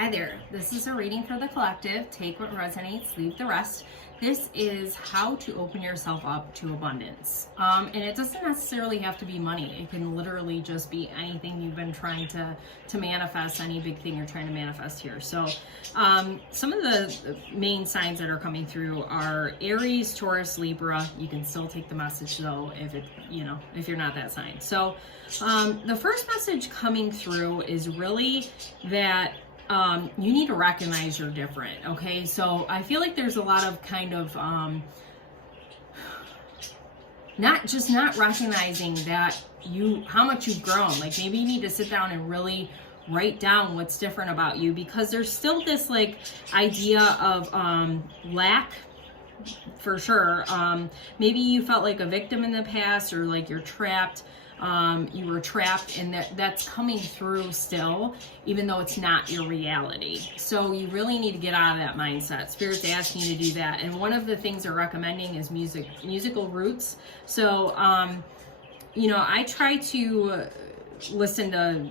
Hi there, this is a reading for the collective. Take what resonates, leave the rest. This is how to open yourself up to abundance. And it doesn't necessarily have to be money. It can literally just be anything you've been trying to manifest, any big thing you're trying to manifest here. So some of the main signs that are coming through are Aries, Taurus, Libra. You can still take the message though if you're not that sign. So the first message coming through is really that you need to recognize you're different, okay? So I feel like there's a lot of kind of not recognizing that how much you've grown. Like maybe you need to sit down and really write down what's different about you, because there's still this like idea of lack for sure. Maybe you felt like a victim in the past, or like you're trapped. You were trapped, and that's coming through still, even though it's not your reality. So you really need to get out of that mindset. Spirit's asking you to do that. And one of the things they're recommending is musical roots. So, I try to listen to,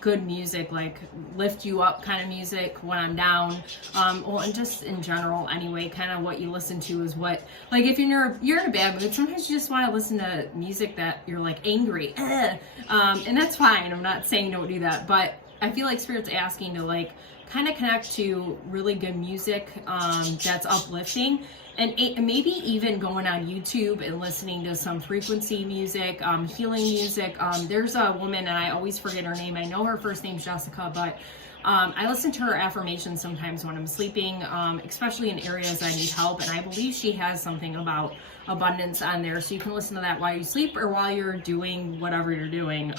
good music, like lift you up kind of music when I'm down. And just in general anyway, kind of what you listen to is what, like if you're in a bad mood, sometimes you just want to listen to music that you're like angry. And that's fine. I'm not saying don't do that, but I feel like Spirit's asking to like kind of connect to really good music that's uplifting. And maybe even going on YouTube and listening to some frequency music, healing music. There's a woman, and I always forget her name. I know her first name's Jessica, but I listen to her affirmations sometimes when I'm sleeping, especially in areas I need help. And I believe she has something about abundance on there. So you can listen to that while you sleep or while you're doing whatever you're doing.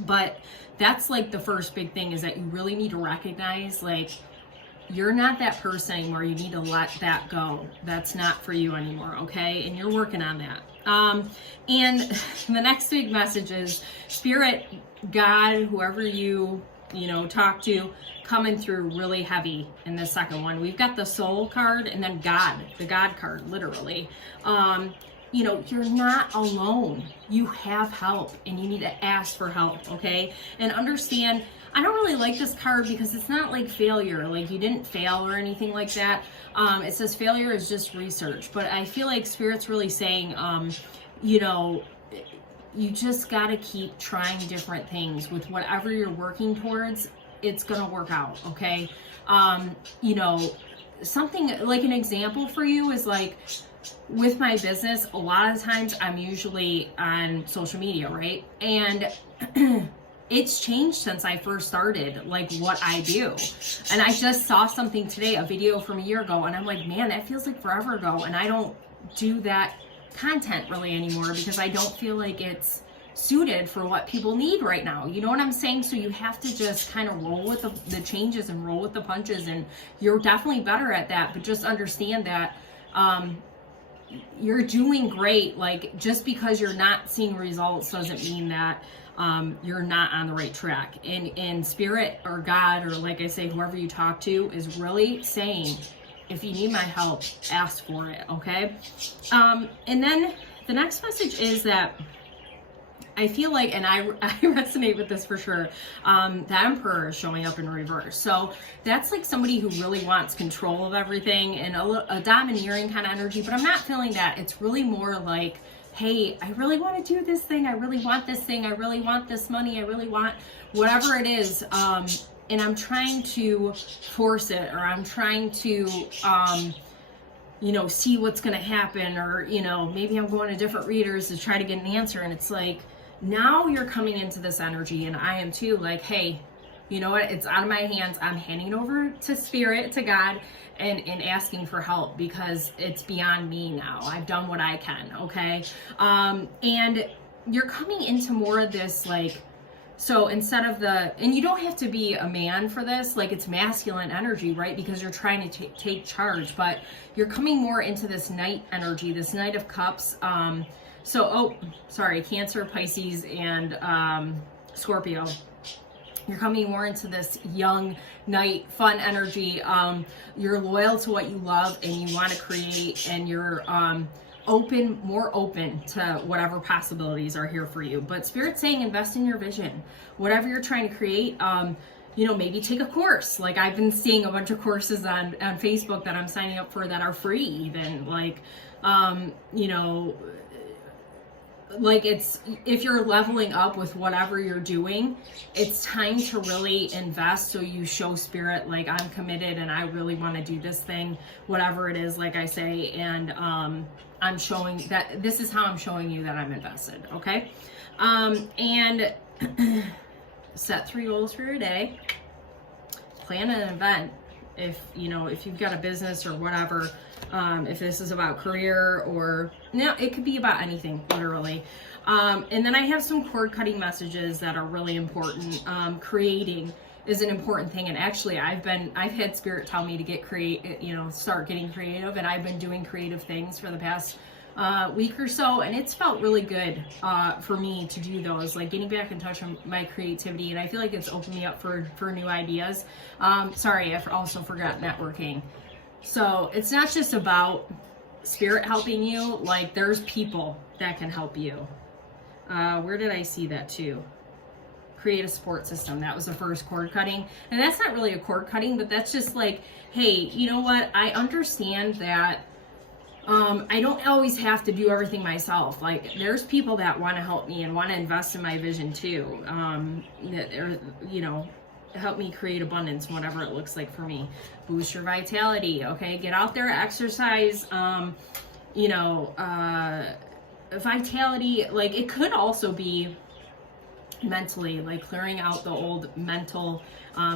But that's like the first big thing, is that you really need to recognize, like, you're not that person anymore. You need to let that go. That's not for you anymore, okay? And you're working on that. And the next big message is Spirit, God, whoever you talk to, coming through really heavy in the second one. We've got the Soul card and then God, the God card, literally. You're not alone. You have help, and you need to ask for help, okay? And understand, I don't really like this card because it's not like failure, like you didn't fail or anything like that. It says failure is just research, but I feel like Spirit's really saying, you just got to keep trying different things with whatever you're working towards. It's going to work out, okay? Something like an example for you is like, with my business, a lot of times I'm usually on social media, right? And it's changed since I first started, like what I do. And I just saw something today, a video from a year ago, and I'm like, man, that feels like forever ago. And I don't do that content really anymore because I don't feel like it's suited for what people need right now. You know what I'm saying? So you have to just kind of roll with the changes and roll with the punches. And you're definitely better at that, but just understand that you're doing great. Like, just because you're not seeing results doesn't mean that you're not on the right track. And Spirit or God, or like I say, whoever you talk to, is really saying, if you need my help, ask for it, okay? And then the next message is that I feel like, and I resonate with this for sure, the Emperor is showing up in reverse. So that's like somebody who really wants control of everything and a domineering kind of energy, but I'm not feeling that. It's really more like, hey, I really want to do this thing. I really want this thing. I really want this money. I really want whatever it is. And I'm trying to force it, or I'm trying to, see what's going to happen, or, maybe I'm going to different readers to try to get an answer. And it's like, now you're coming into this energy, and I am too, like, hey, you know what? It's out of my hands. I'm handing it over to Spirit, to God, and asking for help, because it's beyond me now. I've done what I can, okay? And you're coming into more of this, like, so instead of and you don't have to be a man for this, like it's masculine energy, right? Because you're trying to take charge, but you're coming more into this Knight energy, this Knight of Cups. Cancer, Pisces, and Scorpio. You're coming more into this young Knight, fun energy. You're loyal to what you love and you want to create, and you're more open to whatever possibilities are here for you. But Spirit's saying invest in your vision. Whatever you're trying to create, maybe take a course. Like I've been seeing a bunch of courses on Facebook that I'm signing up for that are free even. Like, like it's, if you're leveling up with whatever you're doing, it's time to really invest, so you show spirit, like I'm committed and I really want to do this thing, whatever it is, like I say, and I'm showing that this is how I'm showing you that I'm invested. Okay. And set 3 goals for your day, plan an event. If you've got a business or whatever, if this is about career, or it could be about anything, literally. And then I have some cord cutting messages that are really important. Creating is an important thing. And actually I've had spirit tell me to start getting creative, and I've been doing creative things for the past week or so, and it's felt really good for me to do those, like getting back in touch with my creativity, and I feel like it's opened me up for new ideas. Sorry, I also forgot networking. So it's not just about spirit helping you, like there's people that can help you. Where did I see that too? Create a support system. That was the first cord cutting, and that's not really a cord cutting, but that's just like, hey, you know what, I understand that I don't always have to do everything myself. Like there's people that want to help me and want to invest in my vision too. That are, help me create abundance, whatever it looks like for me. Boost your vitality. Okay. Get out there, exercise, vitality. Like it could also be mentally, like clearing out the old mental,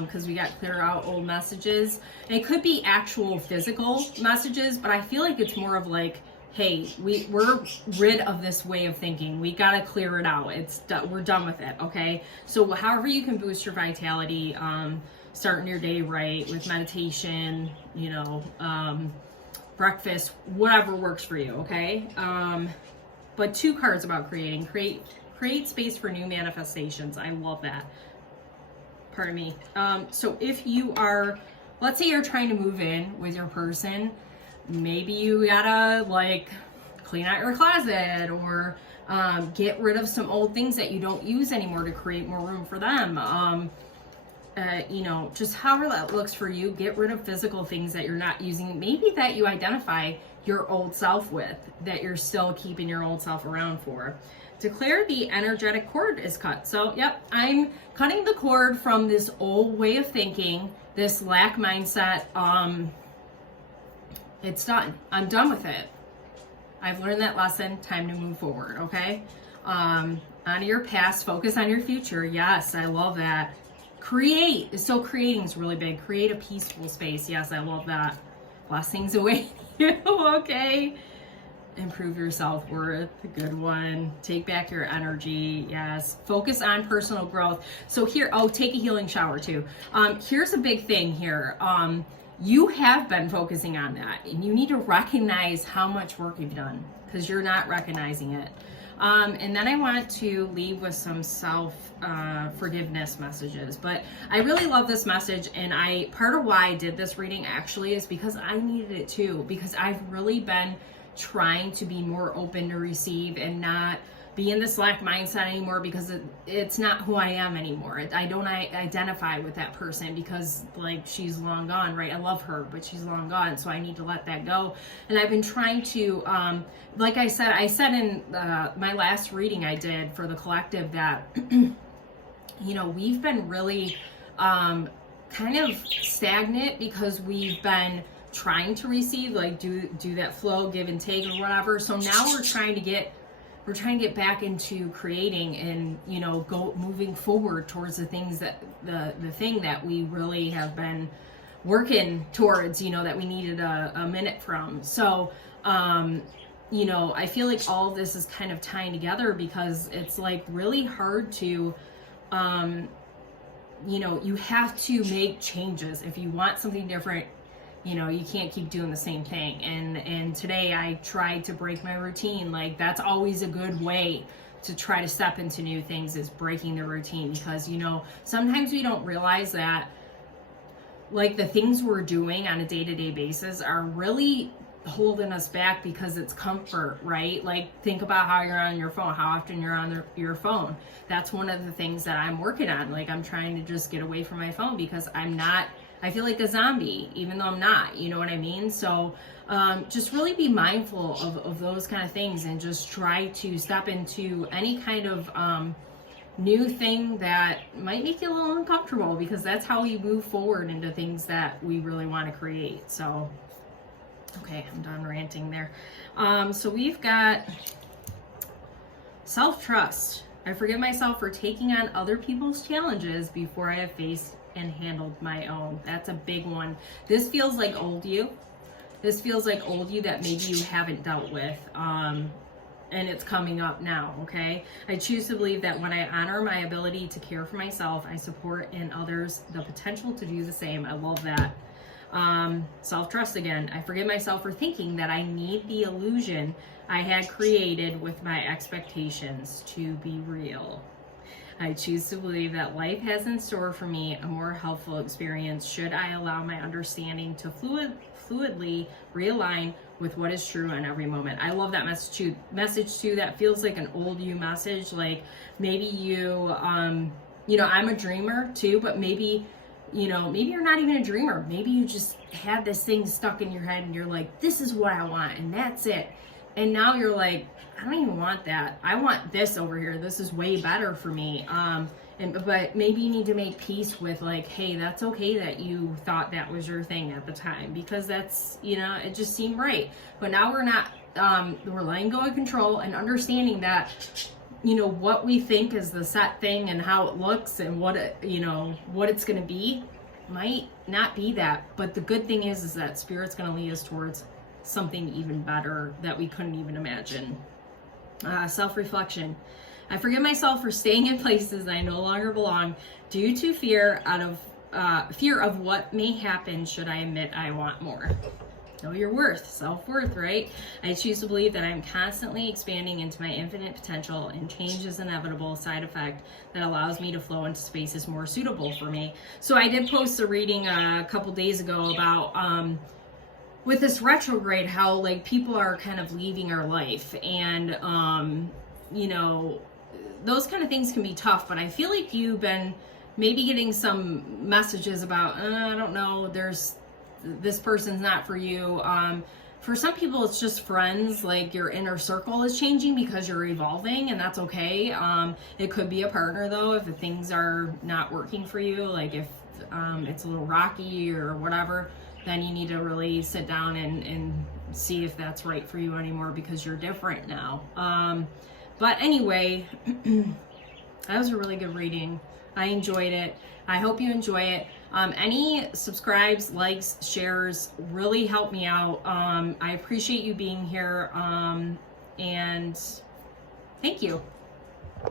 because we got clear out old messages. And it could be actual physical messages, but I feel like it's more of like, hey, we're rid of this way of thinking. We got to clear it out. We're done with it. Okay. So however you can boost your vitality, starting your day right with meditation, breakfast, whatever works for you. Okay. But 2 cards about creating. Create space for new manifestations. I love that. Pardon me. So if you are, let's say you're trying to move in with your person, maybe you gotta like clean out your closet, or get rid of some old things that you don't use anymore to create more room for them. Just however that looks for you, get rid of physical things that you're not using, maybe that you identify your old self with, that you're still keeping your old self around for. Declare the energetic cord is cut. So, yep, I'm cutting the cord from this old way of thinking, this lack mindset. It's done. I'm done with it. I've learned that lesson. Time to move forward, okay? Honor your past, focus on your future. Yes, I love that. Create. So creating is really big. Create a peaceful space. Yes, I love that. Blessings await you, okay? Improve your self-worth, a good one. Take back your energy. Yes. Focus on personal growth. So here, take a healing shower too. Here's a big thing here. You have been focusing on that, and you need to recognize how much work you've done, because you're not recognizing it. And then I want to leave with some forgiveness messages. But I really love this message, and part of why I did this reading actually is because I needed it too, because I've really been trying to be more open to receive and not be in this lack mindset anymore, because it's not who I am anymore. I don't identify with that person because like she's long gone, right? I love her, but she's long gone. So I need to let that go. And I've been trying to, like I said in my last reading I did for the collective that, we've been really kind of stagnant because we've been trying to receive, like do that flow, give and take or whatever. So now we're trying to get back into creating and, moving forward towards the things that the thing that we really have been working towards, that we needed a minute from. So, I feel like all of this is kind of tying together, because it's like really hard to, you have to make changes if you want something different. You can't keep doing the same thing. And today I tried to break my routine. Like that's always a good way to try to step into new things, is breaking the routine, because, sometimes we don't realize that like the things we're doing on a day-to-day basis are really holding us back because it's comfort, right? Like, think about how you're on your phone, how often you're on your phone. That's one of the things that I'm working on. Like, I'm trying to just get away from my phone because I feel like a zombie, even though I'm not, you know what I mean? So just really be mindful of those kind of things, and just try to step into any kind of new thing that might make you a little uncomfortable, because that's how we move forward into things that we really want to create. So, okay, I'm done ranting there. So we've got self-trust. I forgive myself for taking on other people's challenges before I have faced and handled my own. That's a big one. This feels like old you. This feels like old you that maybe you haven't dealt with. And it's coming up now, okay? I choose to believe that when I honor my ability to care for myself, I support in others the potential to do the same. I love that. Self-trust again. I forgive myself for thinking that I need the illusion I had created with my expectations to be real. I choose to believe that life has in store for me a more helpful experience should I allow my understanding to fluidly realign with what is true in every moment. I love that message too. That feels like an old you message. Like, maybe you, you know, I'm a dreamer too, but maybe, you know, maybe you're not even a dreamer. Maybe you just had this thing stuck in your head and you're like, this is what I want and that's it. And now you're like, I don't even want that. I want this over here. This is way better for me. But maybe you need to make peace with, like, hey, that's okay that you thought that was your thing at the time, because that's, you know, it just seemed right. But now we're not, we're letting go of control and understanding that, you know, what we think is the set thing and how it looks and what it, you know, what it's going to be might not be that. But the good thing is that Spirit's going to lead us towards something even better that we couldn't even imagine. Self-reflection. I forgive myself for staying in places I no longer belong due to fear of what may happen should I admit I want more. Know your worth, self-worth, right? I choose to believe that I'm constantly expanding into my infinite potential, and change is an inevitable side effect that allows me to flow into spaces more suitable for me. So I did post a reading a couple days ago about with this retrograde, how like people are kind of leaving our life, and you know, those kind of things can be tough. But I feel like you've been maybe getting some messages about, I don't know, this person's not for you. For some people, it's just friends. Like, your inner circle is changing because you're evolving, and that's okay. It could be a partner though, if things are not working for you, like if it's a little rocky or whatever, then you need to really sit down and see if that's right for you anymore, because you're different now. But anyway, that was a really good reading. I enjoyed it. I hope you enjoy it. Any subscribes, likes, shares really help me out. I appreciate you being here, and thank you.